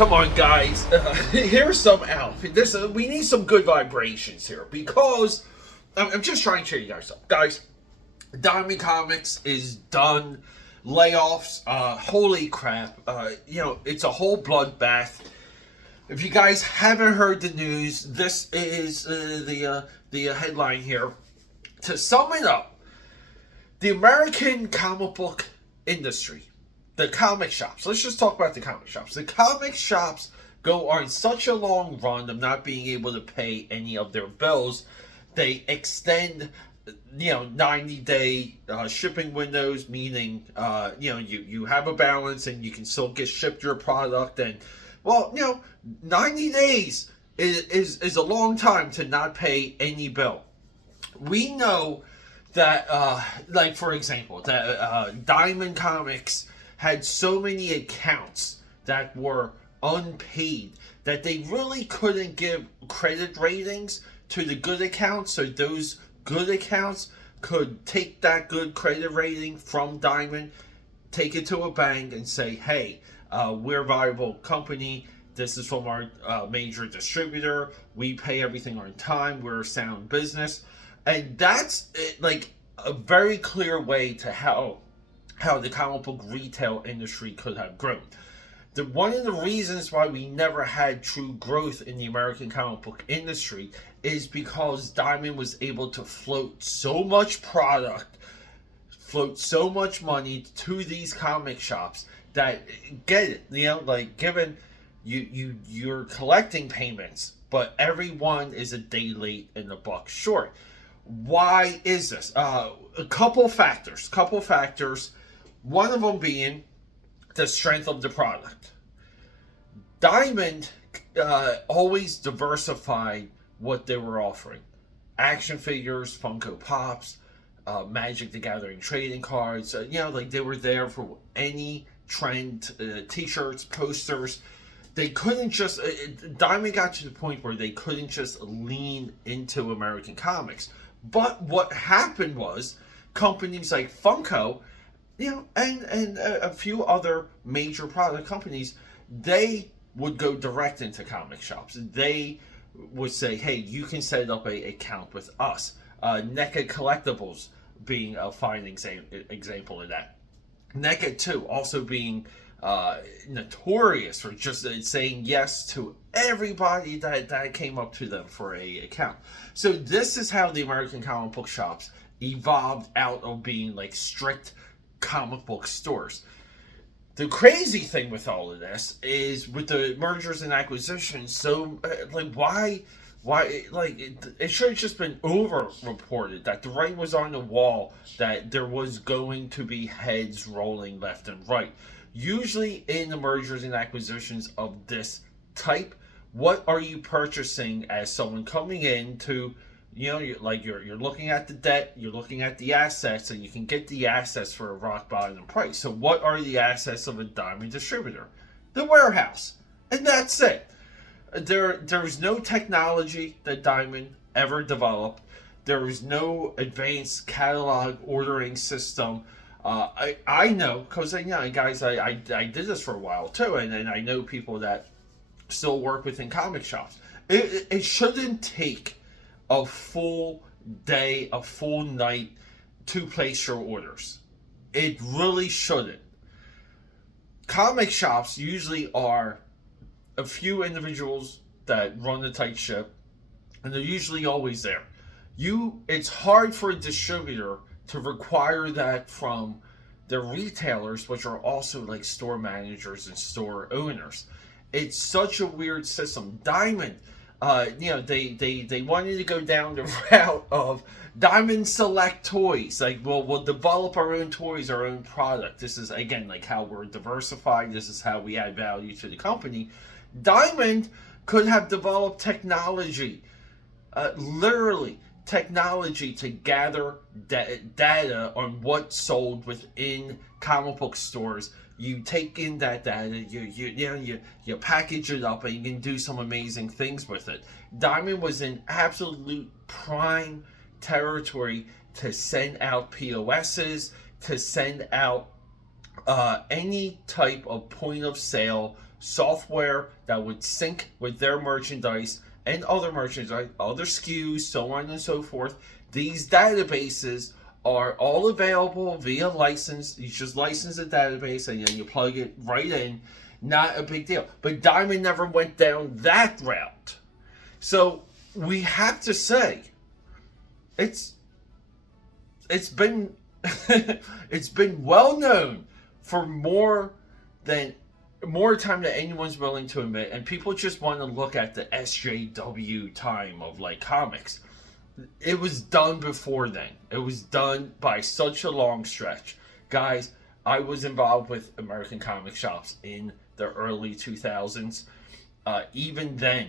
Come on, guys. Here's some outfit. We need some good vibrations here because I'm just trying to cheer you guys up, guys. Diamond Comics is done. Layoffs. Holy crap. It's a whole bloodbath. If you guys haven't heard the news, this is the headline here. To sum it up, the American comic book industry, the comic shops. Let's just talk about the comic shops. The comic shops go on such a long run of not being able to pay any of their bills. They extend, 90-day shipping windows, meaning, you have a balance and you can still get shipped your product. And, 90 days is a long time to not pay any bill. We know that, for example, that Diamond Comics had so many accounts that were unpaid that they really couldn't give credit ratings to the good accounts, so those good accounts could take that good credit rating from Diamond, take it to a bank and say, hey, we're a viable company, this is from our major distributor, we pay everything on time, we're a sound business. And that's like a very clear way to how the comic book retail industry could have grown. One of the reasons why we never had true growth in the American comic book industry is because Diamond was able to float so much product, float so much money to these comic shops that, get it, given you're collecting payments, but everyone is a day late and a buck short. Why is this? A couple factors. One of them being the strength of the product. Diamond always diversified what they were offering. Action figures, Funko Pops, Magic the Gathering trading cards. They were there for any trend, t-shirts, posters. They couldn't just... Diamond got to the point where they couldn't just lean into American comics. But what happened was companies like Funko, and a few other major product companies, they would go direct into comic shops. They would say, hey, you can set up a account with us. NECA Collectibles being a fine example of that. NECA 2 also being notorious for just saying yes to everybody that came up to them for a account. So this is how the American comic book shops evolved out of being like strict comic book stores. The crazy thing with all of this is with the mergers and acquisitions. So why it should have just been over reported that the writing was on the wall that there was going to be heads rolling left and right. Usually in the mergers and acquisitions of this type, what are you purchasing as someone coming in to, you're looking at the debt, you're looking at the assets, and you can get the assets for a rock bottom price. So what are the assets of a Diamond distributor? The warehouse. And that's it. There's no technology that Diamond ever developed. There is no advanced catalog ordering system. I know, because guys, I did this for a while too, and I know people that still work within comic shops. It shouldn't take a full day, a full night to place your orders. It really shouldn't. Comic shops usually are a few individuals that run a tight ship, and they're usually always there. It's hard for a distributor to require that from the retailers, which are also like store managers and store owners. It's such a weird system. Diamond, they wanted to go down the route of Diamond Select Toys. Like, we'll develop our own toys, our own product. This is, again, like how we're diversified. This is how we add value to the company. Diamond could have developed technology, literally technology to gather data on what sold within comic book stores. You take in that data, you package it up, and you can do some amazing things with it. Diamond was in absolute prime territory to send out POSs, to send out any type of point of sale software that would sync with their merchandise and other merchandise, other SKUs, so on and so forth. These databases are all available via license. You just license the database and then you plug it right in. Not a big deal. But Diamond never went down that route. So we have to say, it's been it's been well known for more time than anyone's willing to admit, and people just want to look at the SJW time of like comics. It was done before then. It was done by such a long stretch. Guys, I was involved with American comic shops in the early 2000s. Even then,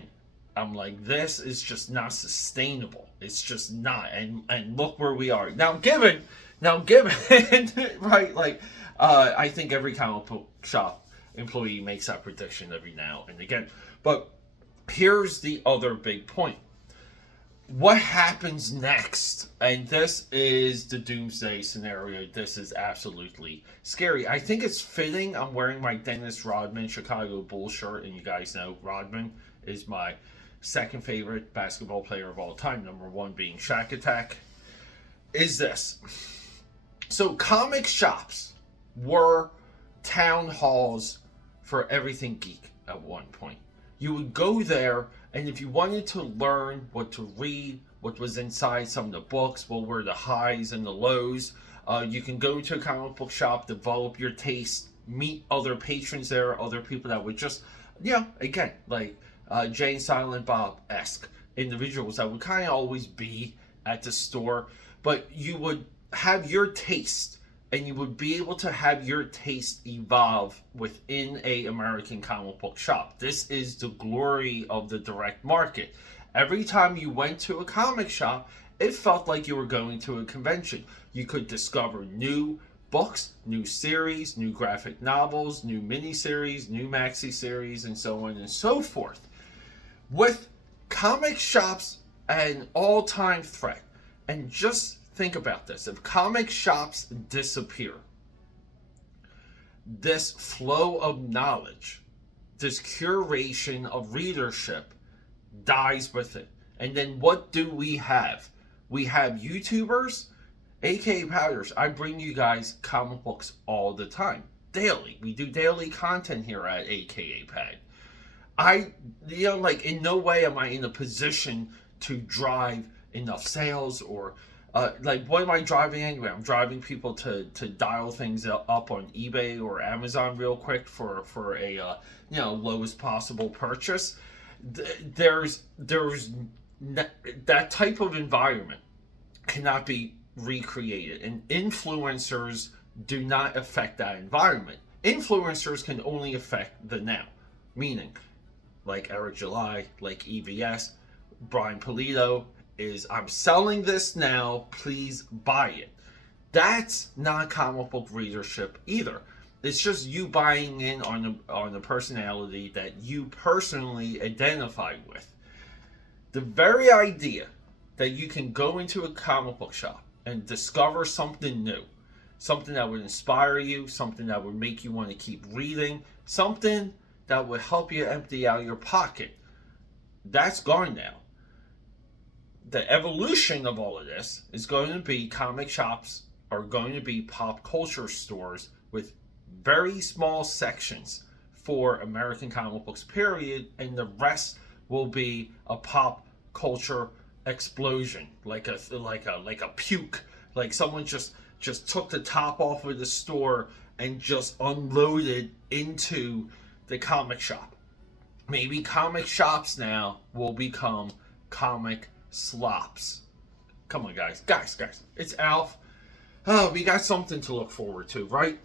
I'm like, this is just not sustainable. It's just not. And look where we are. Now given right, like, I think every comic book shop employee makes that prediction every now and again. But here's the other big point. What happens next? And this is the doomsday scenario. This is absolutely scary. I think it's fitting. I'm wearing my Dennis Rodman Chicago Bulls shirt, and you guys know Rodman is my second favorite basketball player of all time. Number one being Shaq Attack. Is this. So comic shops were town halls for everything geek at one point. You would go there, and if you wanted to learn what to read, what was inside some of the books, what were the highs and the lows, you can go to a comic book shop, develop your taste, meet other patrons there, other people that would just, again, like Jay and Silent Bob-esque individuals that would kind of always be at the store, but you would have your taste, and you would be able to have your taste evolve within a American comic book shop. This is the glory of the direct market. Every time you went to a comic shop, it felt like you were going to a convention. You could discover new books, new series, new graphic novels, new miniseries, new maxi series, and so on and so forth. With comic shops an all-time threat, and just think about this. If comic shops disappear, this flow of knowledge, this curation of readership dies with it. And then what do we have? We have YouTubers, aka Powders. I bring you guys comic books all the time. Daily. We do daily content here at AKAPAD. In no way am I in a position to drive enough sales or what am I driving anyway? I'm driving people to dial things up on eBay or Amazon real quick for a lowest possible purchase. There's that type of environment cannot be recreated, and influencers do not affect that environment. Influencers can only affect the now, meaning like Eric July, like EVS, Brian Polito. Is I'm selling this now, please buy it. That's not comic book readership either. It's just you buying in on a personality that you personally identify with. The very idea that you can go into a comic book shop and discover something new, something that would inspire you, something that would make you want to keep reading, something that would help you empty out your pocket, that's gone now. The evolution of all of this is going to be comic shops are going to be pop culture stores with very small sections for American comic books, period, and the rest will be a pop culture explosion, like a puke, like someone just took the top off of the store and just unloaded into the comic shop. Maybe comic shops now will become comic slops. Come on, guys. It's Alf. Oh, we got something to look forward to, right?